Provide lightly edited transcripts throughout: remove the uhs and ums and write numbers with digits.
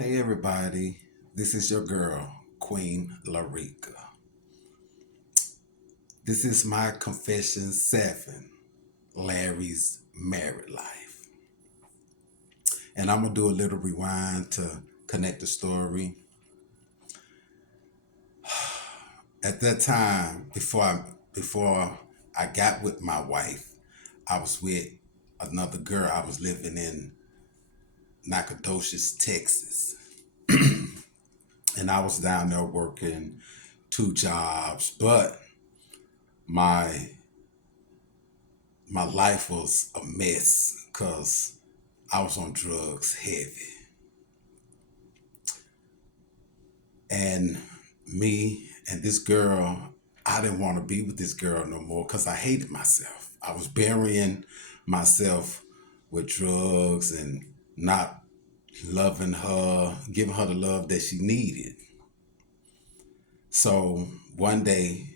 Hey everybody, this is your girl, Queen Larika. This is my confession 7, Larry's married life. And I'm gonna do a little rewind to connect the story. At that time, before I got with my wife, I was with another girl. I was living in Nacogdoches, Texas. And I was down there working 2 jobs, but my my life was a mess because I was on drugs heavy. And me and this girl, I didn't want to be with this girl no more because I hated myself. I was burying myself with drugs and not loving her, giving her the love that she needed. So one day,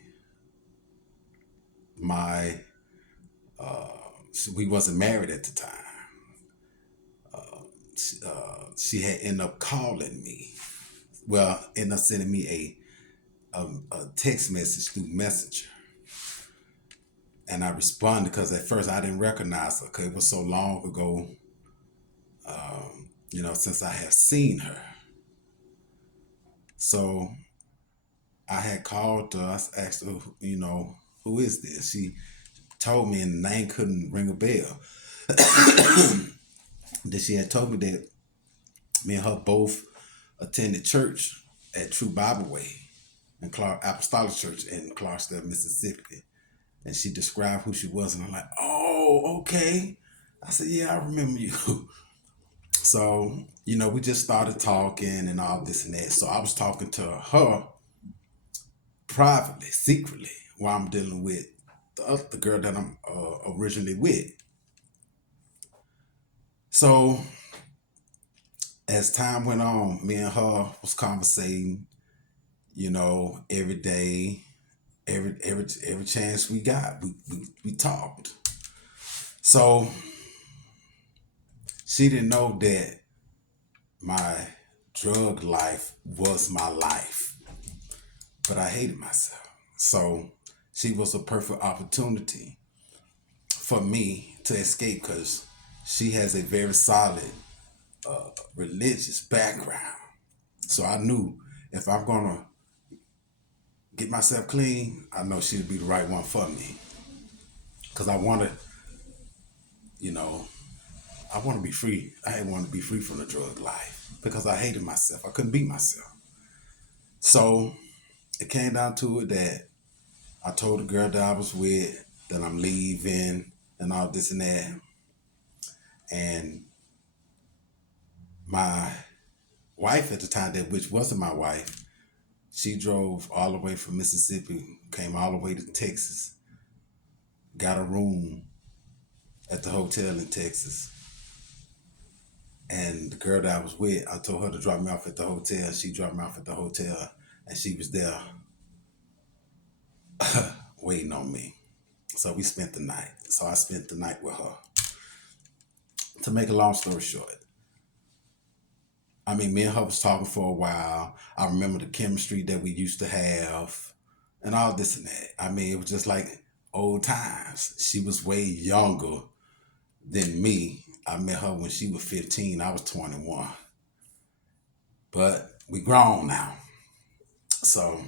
my we wasn't married at the time. She had ended up calling me. Well, ended up sending me a text message through Messenger. And I responded because at first I didn't recognize her because it was so long ago, since I have seen her. So I had called her. I asked her, who is this? She told me, and the name couldn't ring a bell. That she had told me that me and her both attended church at True Bible Way and Clark Apostolic Church in Clarksdale, Mississippi. And she described who she was, and I'm like, oh, okay. I said, yeah, I remember you. So, we just started talking and all this and that. So I was talking to her privately, secretly, while I'm dealing with the girl that I'm originally with. So as time went on, me and her was conversating, every day, every chance we got, we talked. So she didn't know that my drug life was my life, but I hated myself. So she was a perfect opportunity for me to escape because she has a very solid religious background. So I knew if I'm gonna get myself clean, I know she'd be the right one for me. Cause you know, I want to be free. I want to be free from the drug life because I hated myself. I couldn't be myself. So it came down to it that I told the girl that I was with that I'm leaving and all this and that. And my wife at the time, that which wasn't my wife, she drove all the way from Mississippi, came all the way to Texas, got a room at the hotel in Texas. And the girl that I was with, I told her to drop me off at the hotel. She dropped me off at the hotel, and she was there waiting on me. So we spent the night. So I spent the night with her. To make a long story short, I mean, me and her was talking for a while. I remember the chemistry that we used to have and all this and that. I mean, it was just like old times. She was way younger than me. I met her when she was 15. I was 21. But we grown now. So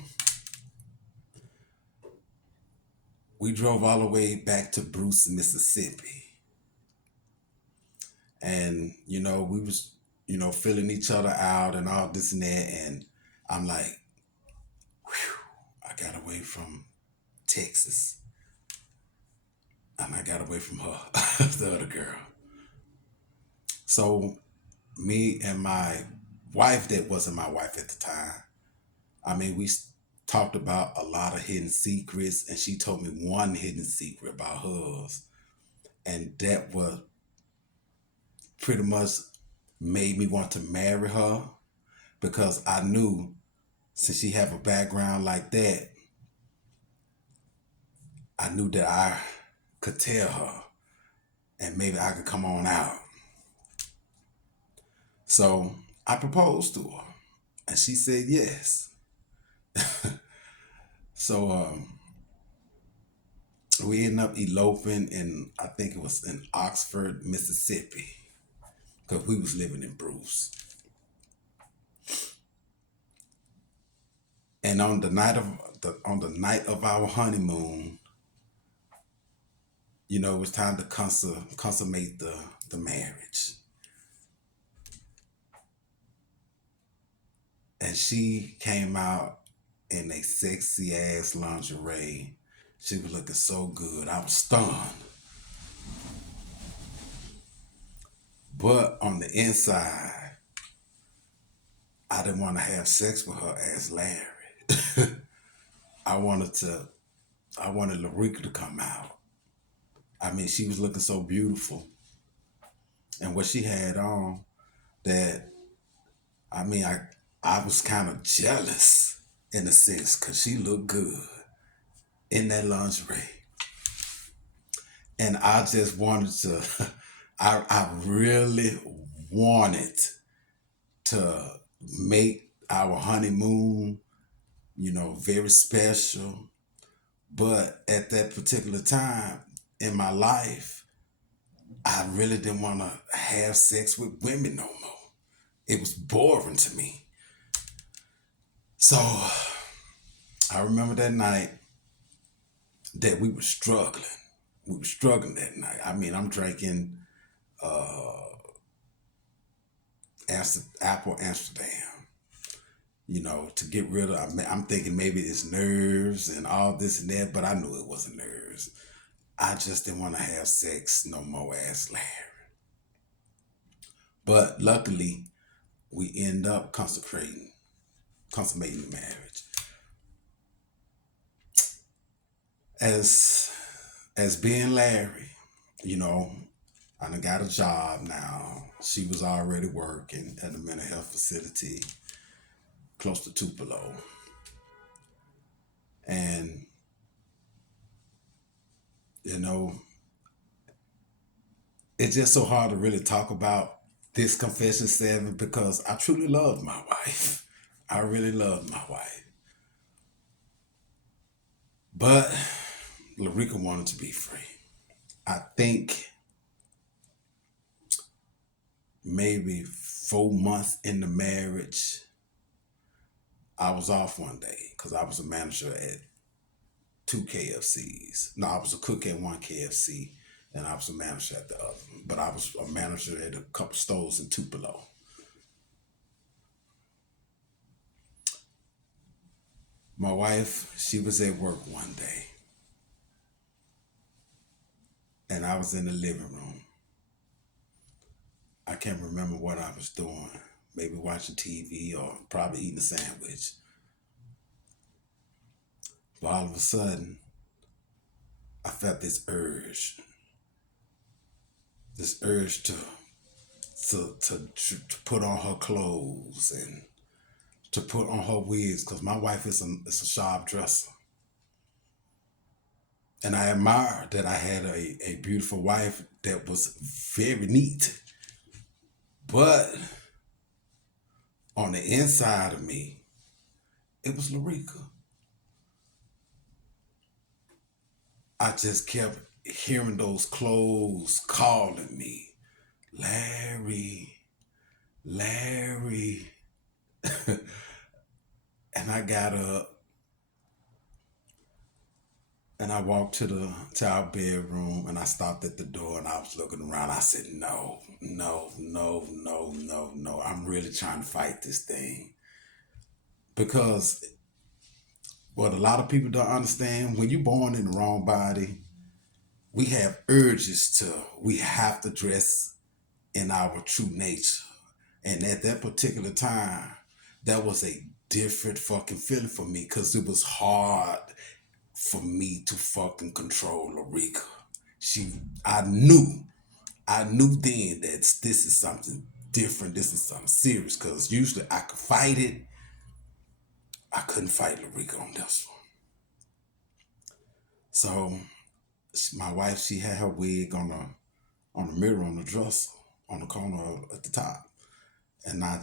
we drove all the way back to Bruce, Mississippi. And, we was, filling each other out and all this and that. And I'm like, whew, I got away from Texas. And I got away from her, the other girl. So me and my wife, that wasn't my wife at the time, I mean, talked about a lot of hidden secrets, and she told me one hidden secret about hers. And that was pretty much made me want to marry her because I knew since she have a background like that, I knew that I could tell her and maybe I could come on out. So I proposed to her, and she said yes. So we ended up eloping in, I think it was in Oxford, Mississippi, because we was living in Bruce. And on the night of our honeymoon, it was time to consummate the marriage. And she came out in a sexy ass lingerie. She was looking so good. I was stunned. But on the inside, I didn't want to have sex with her as Larry. I wanted to I wanted Larika to come out. I mean, she was looking so beautiful. And what she had on, that I mean, I was kind of jealous in a sense because she looked good in that lingerie. And I just wanted to, I really wanted to make our honeymoon, very special. But at that particular time in my life, I really didn't want to have sex with women no more. It was boring to me. So I remember that night that we were struggling. We were struggling that night. I mean, I'm drinking Apple Amsterdam, to get rid of. I'm thinking maybe it's nerves and all this and that, but I knew it wasn't nerves. I just didn't want to have sex no more as Larry. But luckily, we end up consummating the marriage. As being Larry, you know, I done got a job now. She was already working at a mental health facility close to Tupelo. And, you know, it's just so hard to really talk about this confession 7 because I truly love my wife. I really love my wife. But Larika wanted to be free. I think maybe 4 months in the marriage, I was off one day because I was a manager at 2 KFCs. No, I was a cook at one KFC and I was a manager at the other. But I was a manager at a couple stores in Tupelo. My wife, she was at work one day and I was in the living room. I can't remember what I was doing. Maybe watching TV or probably eating a sandwich. But all of a sudden, I felt this urge to put on her clothes and to put on her wigs because my wife is a sharp dresser. And I admire that I had a beautiful wife that was very neat. But on the inside of me, it was Larika. I just kept hearing those clothes calling me, Larry, Larry. And I got up and I walked to our bedroom and I stopped at the door and I was looking around. I said, no, no, no, no, no, no. I'm really trying to fight this thing. Because what a lot of people don't understand, when you're born in the wrong body, we have we have to dress in our true nature. And at that particular time, that was a different fucking feeling for me because it was hard for me to fucking control Larika. She, I knew, I knew then that this is something different. This is something serious because usually I could fight it. I couldn't fight Larika on this one. So my wife, she had her wig on the mirror on the dresser on the corner at the top. And I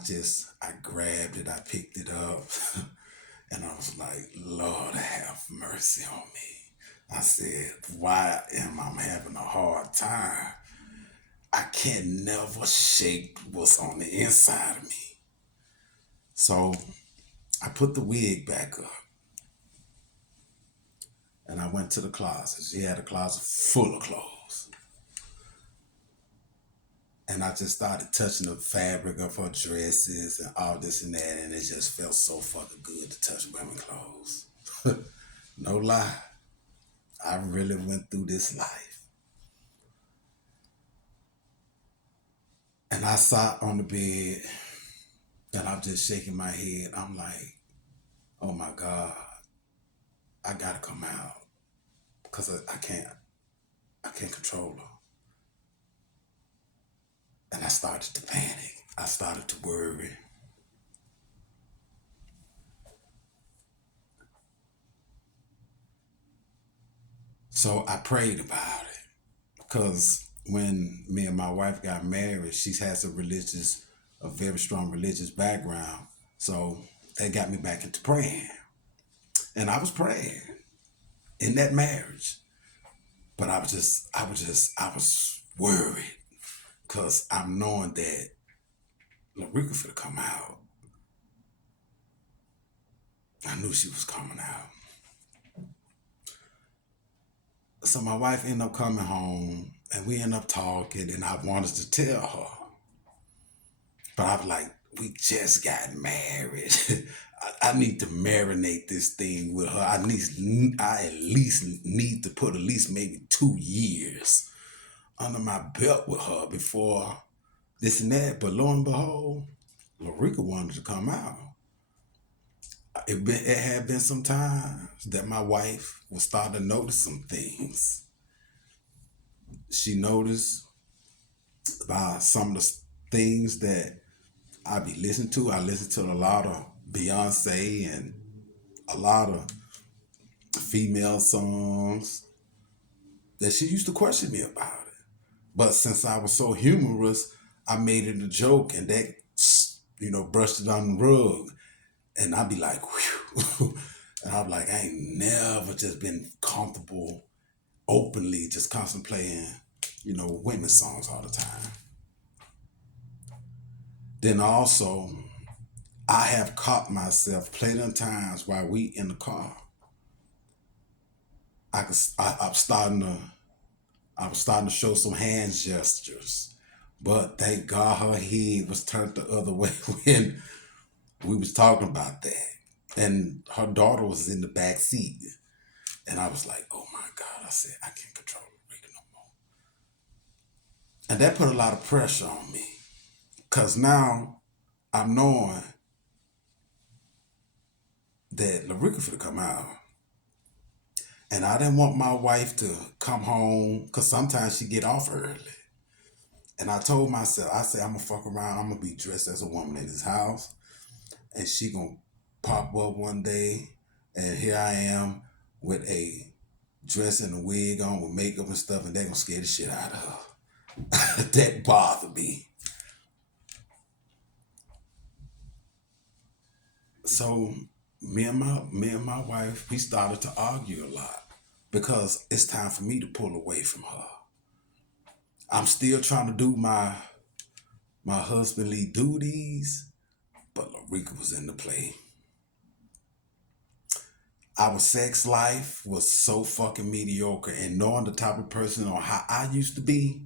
grabbed it, I picked it up, and I was like, Lord, have mercy on me. I said, why am I having a hard time? I can never shake what's on the inside of me. So I put the wig back up and I went to the closet. She had a closet full of clothes. And I just started touching the fabric of her dresses and all this and that. And it just felt so fucking good to touch women's clothes. No lie. I really went through this life. And I sat on the bed and I'm just shaking my head. I'm like, oh my God, I gotta come out. Because I can't control her. And I started to panic. I started to worry. So I prayed about it. Because when me and my wife got married, she has a very strong religious background. So that got me back into praying. And I was praying in that marriage. But I was worried because I'm knowing that Larika finna come out. I knew she was coming out. So my wife ended up coming home and we ended up talking and I wanted to tell her. But I was like, we just got married. I need to marinate this thing with her. I at least need to put at least maybe 2 years under my belt with her before this and that. But lo and behold, Larika wanted to come out. It had been some times that my wife was starting to notice some things. She noticed by some of the things that I be listening to. I listen to a lot of Beyonce and a lot of female songs that she used to question me about it. But since I was so humorous, I made it a joke and that, brushed it on the rug. And I'd be like, whew. And I'm like, I ain't never just been comfortable openly just contemplating, women's songs all the time. Then also, I have caught myself plenty of times while we in the car. I, was- I was starting to show some hand gestures, but thank God her head was turned the other way when we was talking about that. And her daughter was in the back seat. And I was like, oh my God, I said, I can't control Rick no more. And that put a lot of pressure on me. Because now I'm knowing that Larika finna come out. And I didn't want my wife to come home because sometimes she get off early. And I told myself, I said, I'm gonna fuck around. I'm gonna be dressed as a woman in this house. And she gonna pop up one day. And here I am with a dress and a wig on with makeup and stuff. And they gonna scare the shit out of her. That bothered me. So me and my wife, we started to argue a lot because it's time for me to pull away from her. I'm still trying to do my husbandly duties, but Larika was in the play. Our sex life was so fucking mediocre, and knowing the type of person or how I used to be,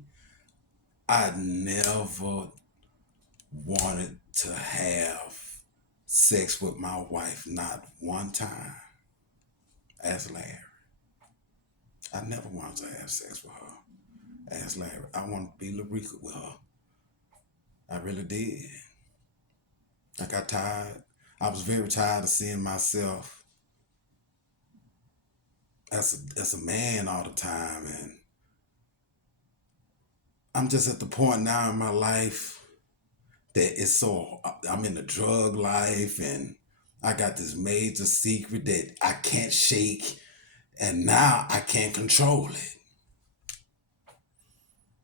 I never wanted to have sex with my wife, not one time. Ask Larry. I never wanted to have sex with her. Ask Larry. I wanted to be Larika with her. I really did. I got tired. I was very tired of seeing myself as a man all the time, and I'm just at the point now in my life that I'm in the drug life, and I got this major secret that I can't shake, and now I can't control it.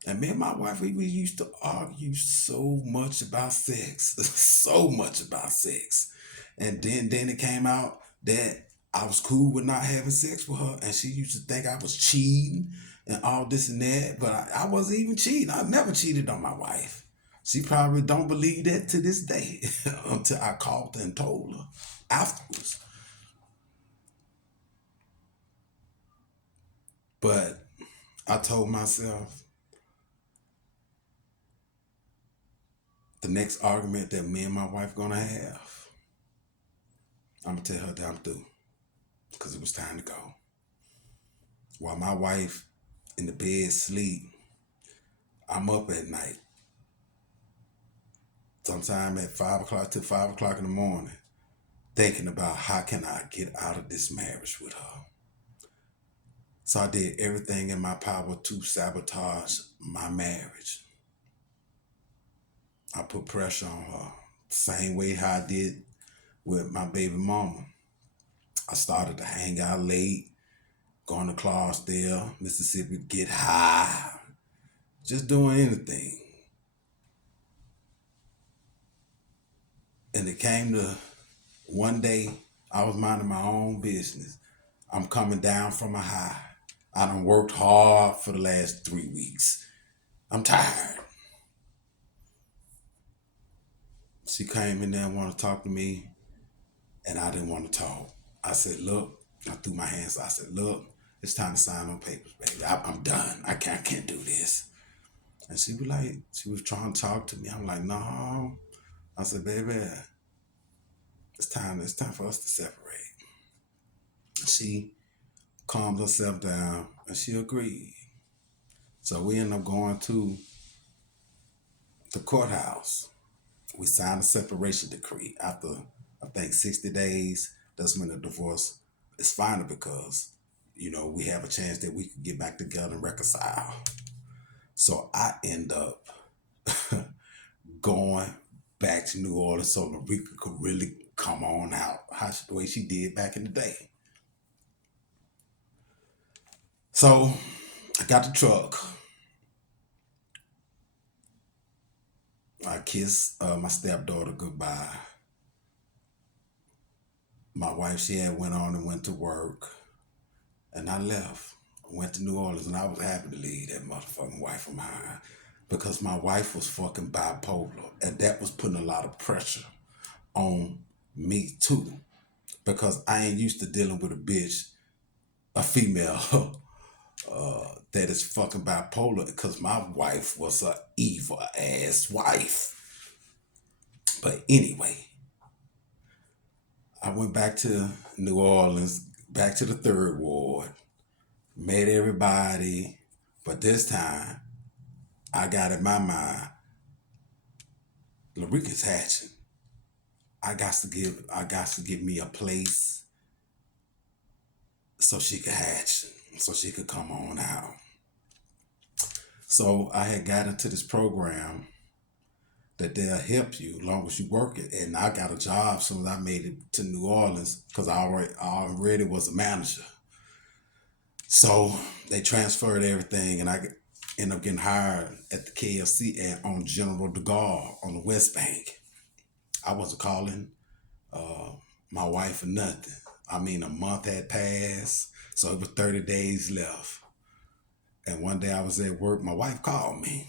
And me and my wife, we used to argue so much about sex, so much about sex. And then it came out that I was cool with not having sex with her, and she used to think I was cheating and all this and that. But I wasn't even cheating. I never cheated on my wife. She probably don't believe that to this day until I called her and told her afterwards. But I told myself the next argument that me and my wife gonna have, I'm gonna tell her that I'm through because it was time to go. While my wife in the bed sleep, I'm up at night, sometime at 5 o'clock to 5 o'clock in the morning, thinking about how can I get out of this marriage with her. So I did everything in my power to sabotage my marriage. I put pressure on her, same way how I did with my baby mama. I started to hang out late, going to Clarksdale, Mississippi, get high, just doing anything. And it came to one day, I was minding my own business. I'm coming down from a high. I done worked hard for the last 3 weeks. I'm tired. She came in there and wanted to talk to me, and I didn't want to talk. I said, look, I threw my hands. I said, look, it's time to sign on papers, baby. I'm done. I can't do this. And she was trying to talk to me. I'm like, no. I said, baby, it's time for us to separate. She calmed herself down and she agreed. So we ended up going to the courthouse. We signed a separation decree. After, I think, 60 days, that's when the divorce is final because, we have a chance that we could get back together and reconcile. So I end up going back to New Orleans so Marika could really come on out the way she did back in the day. So I got the truck. I kissed my stepdaughter goodbye. My wife, she had went on and went to work. And I left. Went to New Orleans, and I was happy to leave that motherfucking wife of mine because my wife was fucking bipolar, and that was putting a lot of pressure on me too because I ain't used to dealing with a female that is fucking bipolar because my wife was a evil ass wife. But anyway, I went back to New Orleans, back to the third ward, met everybody, but this time I got in my mind, Larika's hatching. I got to give me a place so she could hatch, so she could come on out. So I had got into this program that they'll help you as long as you work it. And I got a job as soon as I made it to New Orleans because I already was a manager. So they transferred everything and I ended up getting hired at the KFC and on General de Gaulle on the West Bank. I wasn't calling my wife or nothing. I mean, a month had passed, so it was 30 days left. And one day I was at work, my wife called me.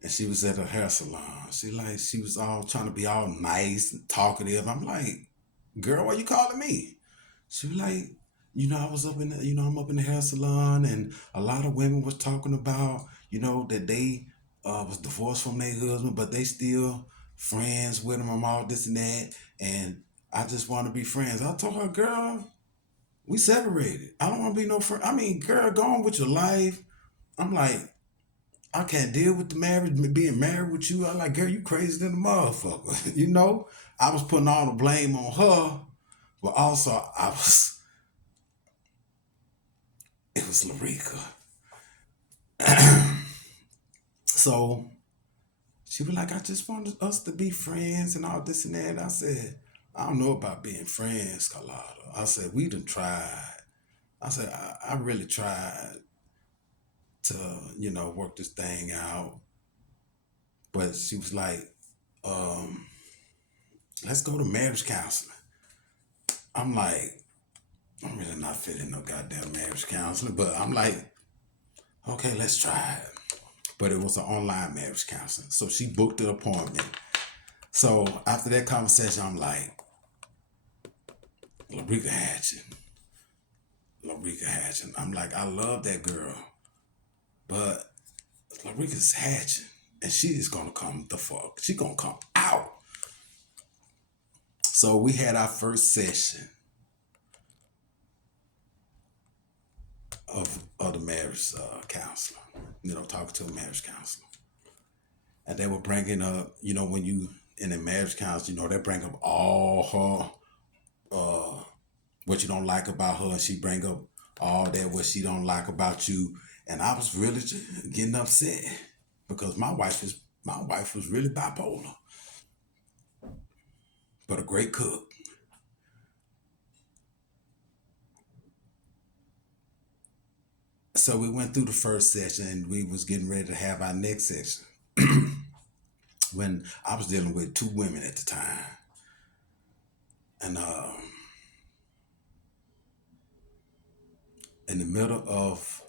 And she was at her hair salon. She was all trying to be all nice and talkative. I'm like, girl, why you calling me? She was like, I was up in I'm up in the hair salon and a lot of women was talking about, that they was divorced from their husband, but they still friends with them and all this and that. And I just want to be friends. I told her, girl, we separated. I don't want to be no friend. I mean, girl, go on with your life. I'm like, I can't deal with the marriage, being married with you. I'm like, girl, you crazy than a motherfucker. I was putting all the blame on her, but also it was Larika. So she was like, I just wanted us to be friends and all this and that. I said, I don't know about being friends, Carlotta. I said, we done tried. I said, I really tried. to, work this thing out. But she was like, um, let's go to marriage counseling. I'm like, I'm really not fitting no goddamn marriage counseling, but I'm like, okay, let's try it. But it was an online marriage counseling. So she booked an appointment. So after that conversation, I'm like, Larika Hatching. Larika Hatching. I'm like, I love that girl, but Larika's hatching. And she is gonna come the fuck. She gonna come out. So we had our first session of the marriage counselor, talking to a marriage counselor. And they were bringing up, when you in a marriage counsel, they bring up all her, what you don't like about her, and she bring up all that what she don't like about you. And I was really getting upset because my wife was really bipolar, but a great cook. So we went through the first session and we was getting ready to have our next session when I was dealing with two women at the time. And in the middle of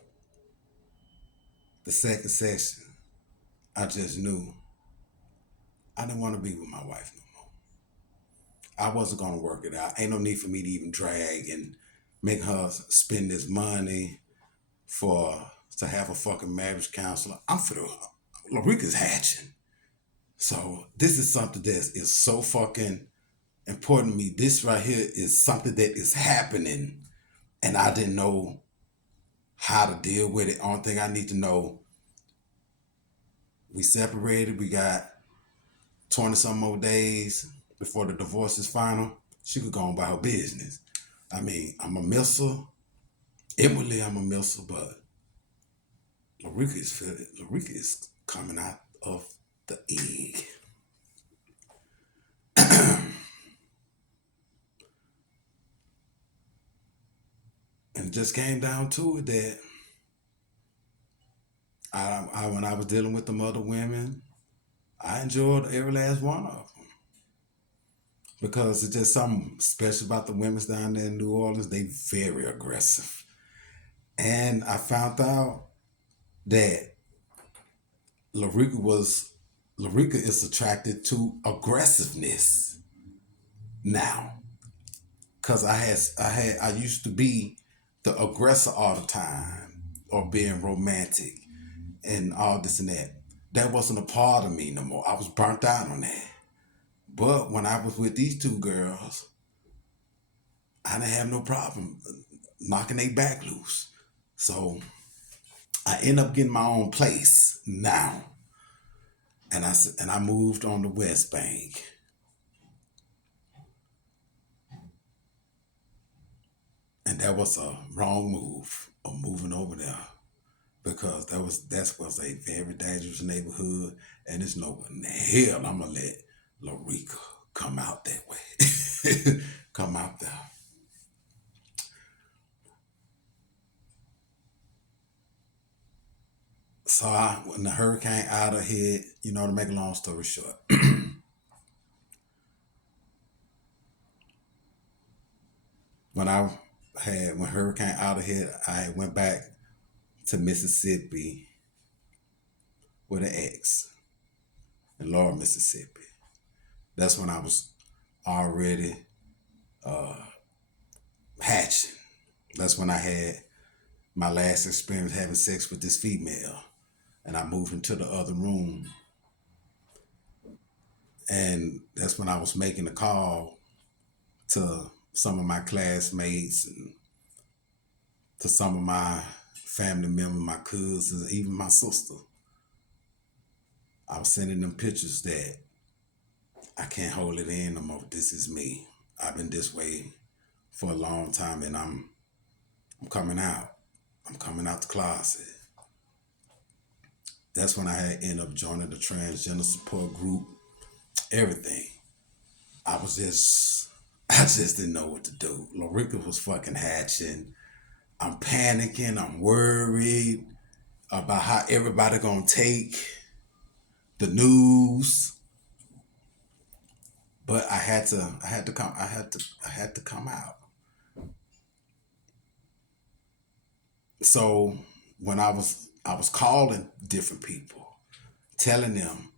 the second session, I just knew I didn't want to be with my wife no more. I wasn't going to work it out. Ain't no need for me to even drag and make her spend this money for to have a fucking marriage counselor. I'm for the Larika's hatching. So this is something that is so fucking important to me. This right here is something that is happening, and I didn't know how to deal with it. Only thing I need to know, we separated. We got 20 some more days before the divorce is final. She could go on by her business. I mean, I'm a misser. Inwardly, I'm a misser, but Larika is coming out of the egg. And it just came down to it that when I was dealing with them other women, I enjoyed every last one of them because it's just something special about the women down there in New Orleans. They very aggressive, and I found out that Larika was Larika is attracted to aggressiveness now. Cause I used to be the aggressor all the time or being romantic and all this and that. That wasn't a part of me no more. I was burnt out on that. But when I was with these two girls, I didn't have no problem knocking their back loose. So I end up getting my own place now. And I moved on the West Bank. And that was a wrong move of moving over there because that was a very dangerous neighborhood, and it's no in the hell I'm gonna let Larika come out that way. Come out there. So when the hurricane Ida hit, to make a long story short, when Hurricane Ida hit, I went back to Mississippi with an ex in Laurel, Mississippi. That's when I was already hatching. That's when I had my last experience having sex with this female. And I moved into the other room. And that's when I was making a call to some of my classmates and to some of my family members, my cousins, even my sister. I was sending them pictures that I can't hold it in no more. This is me. I've been this way for a long time, and I'm coming out. I'm coming out the closet. That's when I had ended up joining the transgender support group. Everything. I just didn't know what to do. Larika was fucking hatching. I'm panicking. I'm worried. about how everybody gonna take the news, but I had to come out. So when I was calling different people, telling them,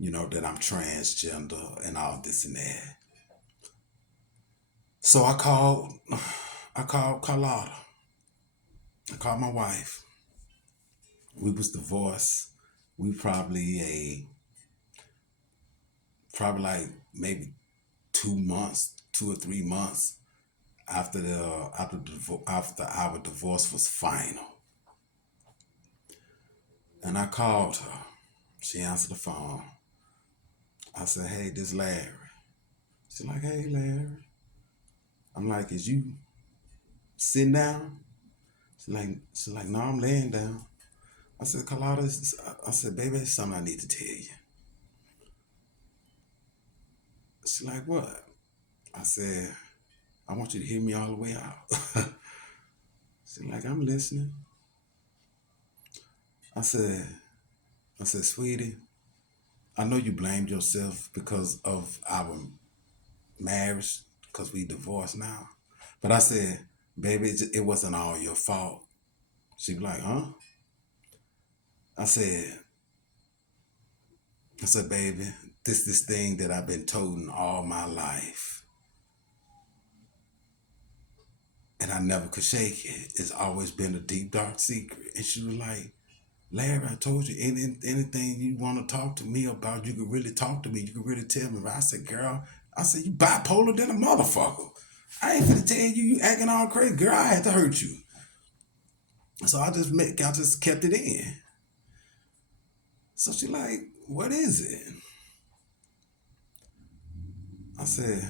that I'm transgender and all this and that. So I called Carlotta. I called my wife. We was divorced. We probably like maybe 2 months, 2 or 3 months after our divorce was final. And I called her. She answered the phone. I said, "Hey, this Larry." She's like, "Hey, Larry." I'm like, "Is you sitting down?" She's like, "No, I'm laying down." I said, "Carlotta," I said, "Baby, it's something I need to tell you." She's like, "What?" I said, "I want you to hear me all the way out." She's like, "I'm listening." I said, "Sweetie, I know you blamed yourself because of our marriage, because we divorced now. But I said, baby, it wasn't all your fault." She was like, "Huh?" I said, "Baby, this thing that I've been toting all my life, and I never could shake it. It's always been a deep, dark secret." And she was like, "Larry, I told you anything you want to talk to me about, you could really talk to me. You could really tell me." I said, "Girl," I said, "you bipolar than a motherfucker. I ain't finna tell you acting all crazy. Girl, I had to hurt you." So I just kept it in. So she like, "What is it?" I said,